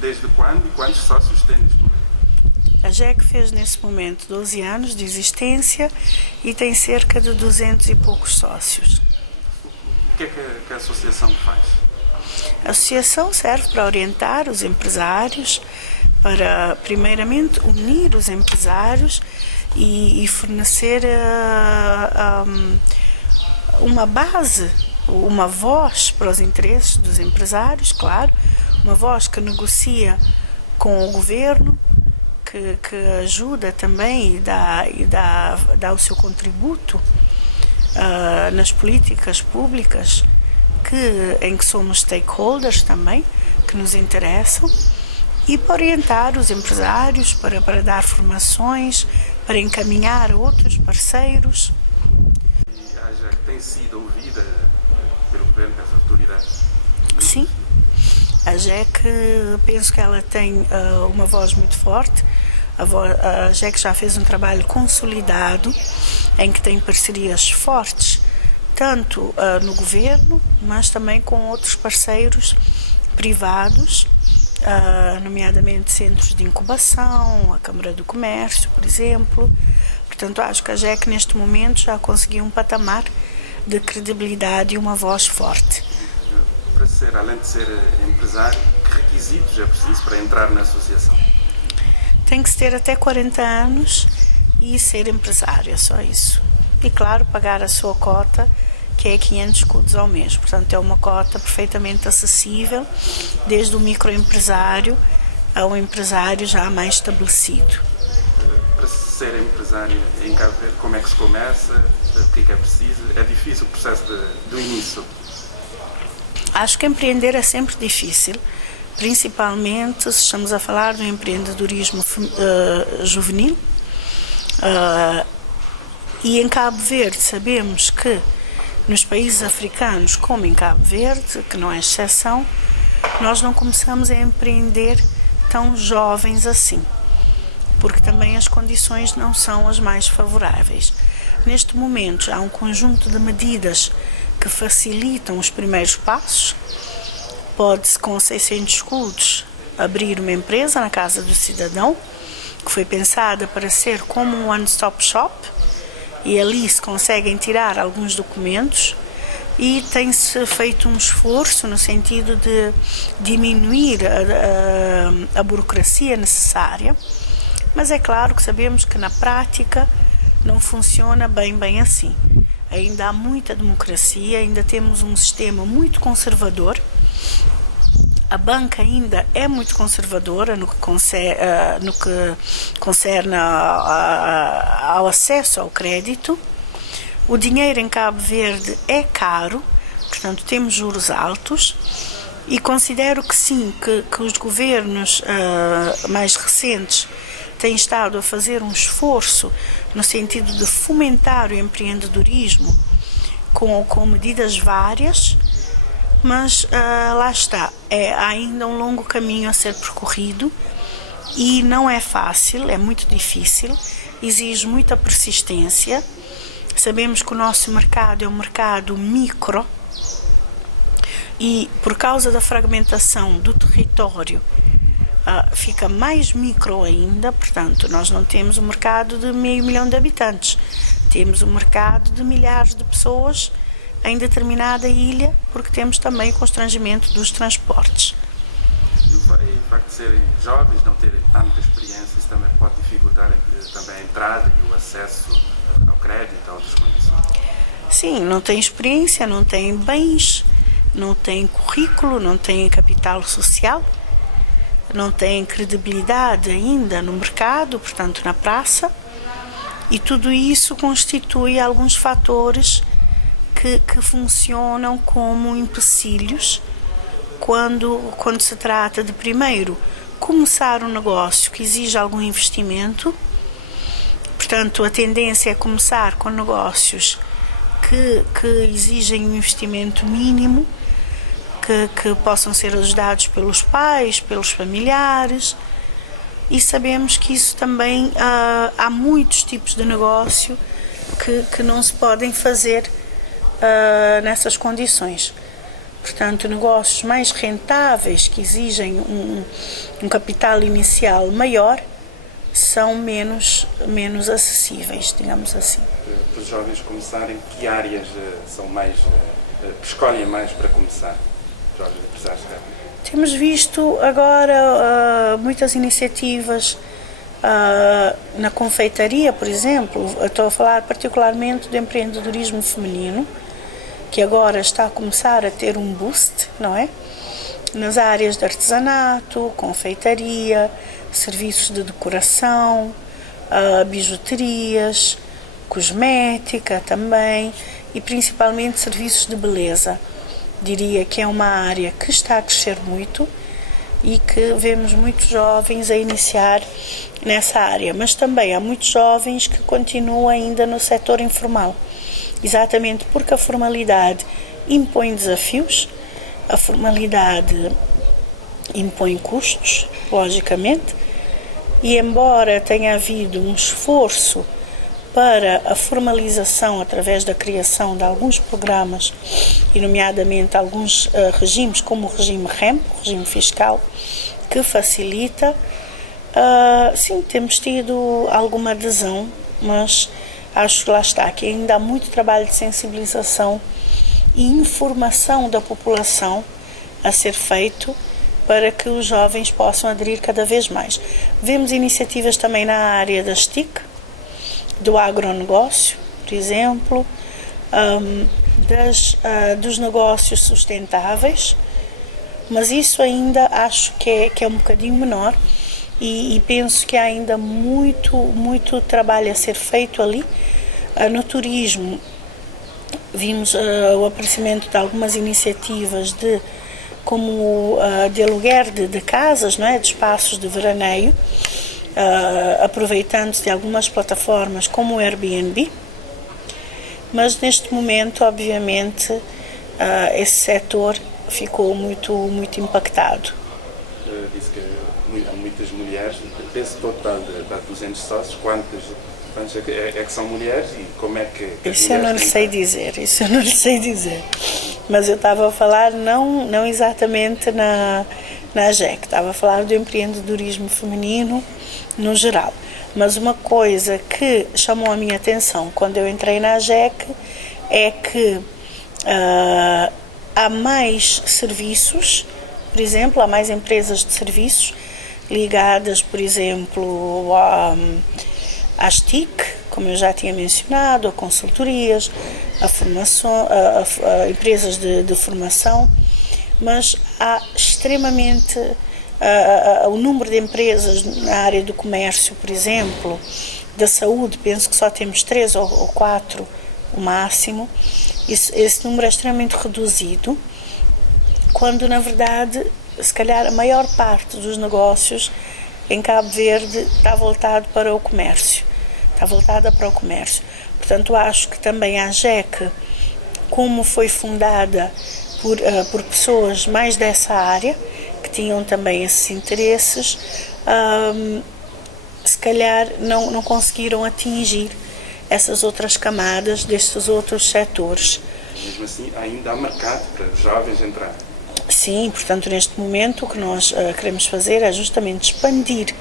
desde quando e quantos sócios tem neste momento? A JEC fez nesse momento 12 anos de existência e tem cerca de 200 e poucos sócios. O que é que a associação faz? A associação serve para orientar os empresários, para, primeiramente, unir os empresários e fornecer uma base, uma voz para os interesses dos empresários, claro, uma voz que negocia com o governo, que ajuda também e dá o seu contributo nas políticas públicas em que somos stakeholders também, que nos interessam, e para orientar os empresários, para dar formações, para encaminhar outros parceiros. E a JEC tem sido ouvida pelo governo, pelas autoridades? Sim, a JEC, penso que ela tem uma voz muito forte. A JEC já fez um trabalho consolidado, em que tem parcerias fortes, tanto no governo, mas também com outros parceiros privados, nomeadamente centros de incubação, a Câmara do Comércio, por exemplo. Portanto, acho que a JEC neste momento já conseguiu um patamar de credibilidade e uma voz forte. Para ser, além de ser empresário, que requisitos é preciso para entrar na associação? Tem que se ter até 40 anos e ser empresário, é só isso. E claro, pagar a sua cota, que é 500 escudos ao mês. Portanto, é uma cota perfeitamente acessível, desde o microempresário ao empresário já mais estabelecido. Para ser empresário em Cabo Verde, como é que se começa? O que é preciso? É difícil o processo do início? Acho que empreender é sempre difícil, principalmente se estamos a falar do empreendedorismo juvenil. E em Cabo Verde sabemos que nos países africanos, como em Cabo Verde, que não é exceção, nós não começamos a empreender tão jovens assim, porque também as condições não são as mais favoráveis. Neste momento há um conjunto de medidas que facilitam os primeiros passos. Pode-se, com 600 escudos, abrir uma empresa na Casa do Cidadão, que foi pensada para ser como um one-stop shop, e ali se conseguem tirar alguns documentos, e tem-se feito um esforço no sentido de diminuir a burocracia necessária, mas é claro que sabemos que na prática não funciona bem assim. Ainda há muita democracia, ainda temos um sistema muito conservador. A banca ainda é muito conservadora no que concerne ao acesso ao crédito. O dinheiro em Cabo Verde é caro, portanto temos juros altos, e considero que sim, que os governos mais recentes têm estado a fazer um esforço no sentido de fomentar o empreendedorismo com medidas várias, mas lá está, há ainda um longo caminho a ser percorrido e não é fácil, é muito difícil, exige muita persistência. Sabemos que o nosso mercado é um mercado micro e, por causa da fragmentação do território, fica mais micro ainda. Portanto, nós não temos um mercado de 500 mil de habitantes, temos um mercado de milhares de pessoas em determinada ilha, porque temos também o constrangimento dos transportes. E o facto de serem jovens, não terem tanta experiência, isso também pode dificultar também a entrada e o acesso ao crédito, a outras condições? Sim, não tem experiência, não tem bens, não tem currículo, não tem capital social, não tem credibilidade ainda no mercado, portanto na praça, e tudo isso constitui alguns fatores que funcionam como empecilhos quando se trata de, primeiro, começar um negócio que exige algum investimento. Portanto, a tendência é começar com negócios que exigem um investimento mínimo, que possam ser ajudados pelos pais, pelos familiares, e sabemos que isso também há muitos tipos de negócio que não se podem fazer nessas condições. portanto, negócios mais rentáveis, que exigem um capital inicial maior, são menos acessíveis, digamos assim. Para os jovens começarem, que áreas são mais, que escolhem mais para começar, jovens empresários? Temos visto agora muitas iniciativas na confeitaria, por exemplo. Eu estou a falar particularmente do empreendedorismo feminino, que agora está a começar a ter um boost, não é? Nas áreas de artesanato, confeitaria, serviços de decoração, bijuterias, cosmética também e principalmente serviços de beleza. Diria que é uma área que está a crescer muito e que vemos muitos jovens a iniciar nessa área, mas também há muitos jovens que continuam ainda no setor informal, exatamente porque a formalidade impõe desafios, a formalidade impõe custos, logicamente, e embora tenha havido um esforço para a formalização através da criação de alguns programas, e nomeadamente alguns regimes, como o regime REMP, o regime fiscal, que facilita, sim, temos tido alguma adesão, mas acho que lá está, que ainda há muito trabalho de sensibilização e informação da população a ser feito para que os jovens possam aderir cada vez mais. Vemos iniciativas também na área das TIC, do agronegócio, por exemplo, dos negócios sustentáveis, mas isso ainda acho que é um bocadinho menor e penso que há ainda muito trabalho a ser feito ali. No turismo, vimos o aparecimento de algumas iniciativas como de aluguer de casas, não é? De espaços de veraneio, aproveitando-se de algumas plataformas como o Airbnb, mas neste momento, obviamente, esse setor ficou muito impactado. Disse que há muitas mulheres, desse total de 200 sócios, quantas é que são mulheres e como é que isso eu não lhe sei dizer, mas eu estava a falar não exatamente na AGEC, estava a falar do empreendedorismo feminino no geral, mas uma coisa que chamou a minha atenção quando eu entrei na AGEC é que há mais serviços, por exemplo, há mais empresas de serviços ligadas, por exemplo, às TIC, como eu já tinha mencionado, a consultorias, a formação, a empresas de formação, mas há extremamente o número de empresas na área do comércio, por exemplo, da saúde, penso que só temos 3 ou 4 o máximo. Esse número é extremamente reduzido, quando na verdade, se calhar a maior parte dos negócios em Cabo Verde está voltada para o comércio. Portanto, acho que também a AGEC, como foi fundada por pessoas mais dessa área, que tinham também esses interesses, se calhar não conseguiram atingir essas outras camadas destes outros setores. Mesmo assim, ainda há mercado para os jovens entrar. Sim, portanto, neste momento o que nós queremos fazer é justamente expandir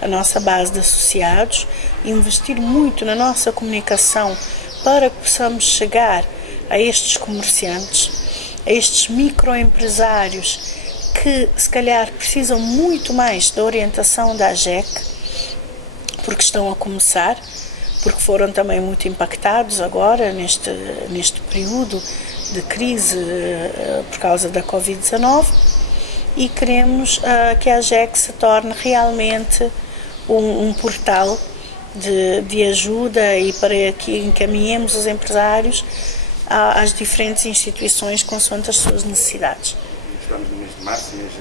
a nossa base de associados, investir muito na nossa comunicação para que possamos chegar a estes comerciantes, a estes microempresários que se calhar precisam muito mais da orientação da AGEC, porque estão a começar, porque foram também muito impactados agora neste período de crise por causa da Covid-19, e queremos que a AGEC se torne realmente um portal de ajuda e para que encaminhemos os empresários às diferentes instituições consoante as suas necessidades. Estamos no mês de março, mês